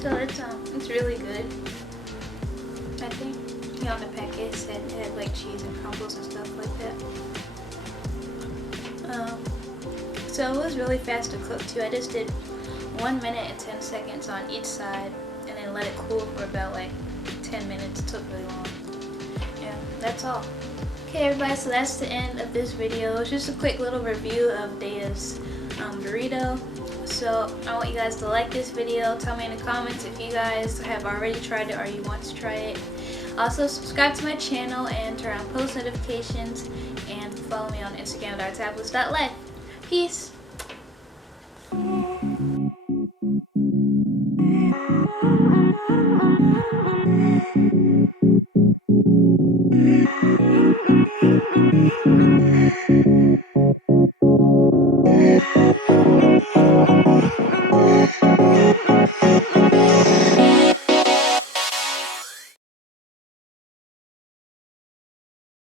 So it's really good. I think on the packet it said it had like cheese and crumbles and stuff like that. So it was really fast to cook too. I just did 1 minute and 10 seconds on each side and then let it cool for about like 10 minutes. It took really long. Yeah, that's all. Okay everybody, so that's the end of this video. It's just a quick little review of Daiya's burrito. So I want you guys to like this video. Tell me in the comments if you guys have already tried it or you want to try it. Also subscribe to my channel and turn on post notifications and follow me on Instagram at Artabulous Life. Peace.